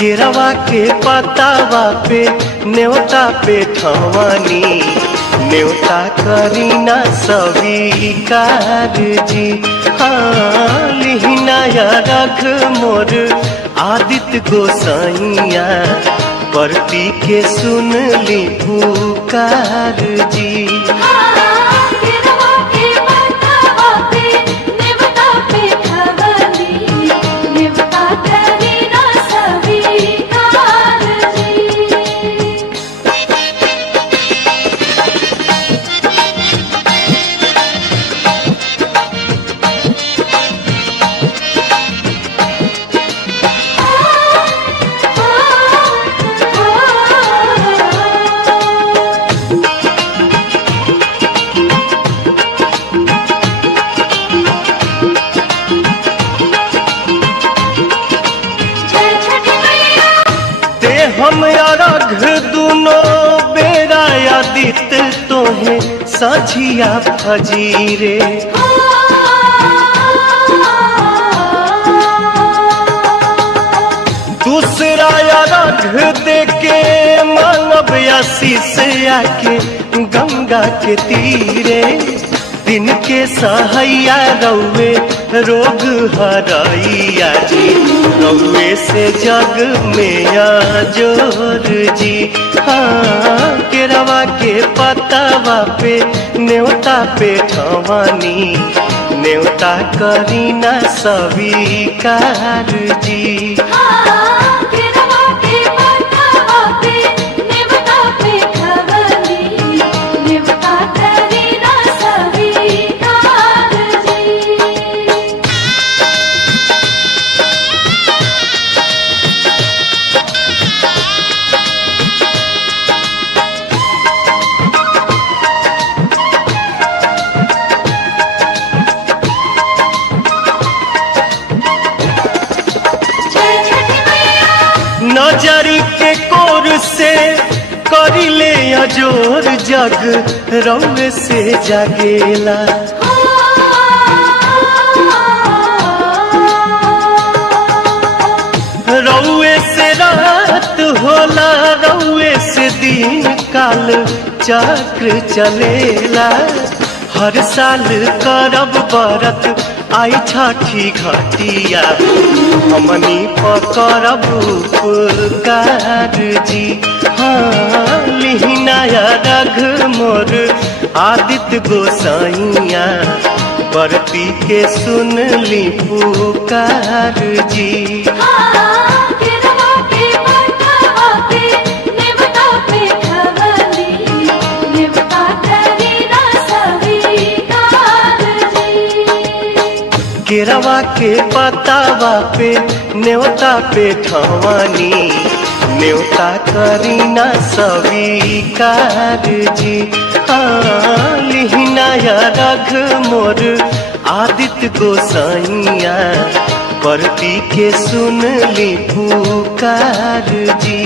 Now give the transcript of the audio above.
केरवा के पतावा पे न्योता पे ठवानी न्योता करीना स्वीकार जी। हाँ लिहिनाया रख मोर आदित्य गोसाइया परती के सुन ली पुकार जी। हम अरघ दुनो बेरा आदित तोहे सझिया फजीरे। दूसरा अरघ देके मानव आशीष आके गंगा के तीरे। दिन के सहैया रौवे रोग हरैया जी रौवे से जग में जोर जी। हाँ केरवा के पतावा पे न्योता पे ठवानी न्योता करीना स्वीकार जी। नजरी के कोर से करिले अजोर जग रौवे से जागेला। रौवे से रात होला रौवे से दिन काल चक्र चलेला। हर साल करब बरत आई छठी घटिया हमनी पकड़ब उपकार जी। हाँ लिहिनाया रघ मोर आदित्य गोसाइया बरती के सुन ली पुकार जी। केरवा के पतावा पे न्योता पे ठवानी न्योता करीना स्वीकार जी। हाँ लिहिनाया रघ मोर आदित्य गोसाइया परती के सुन ली पुकार जी।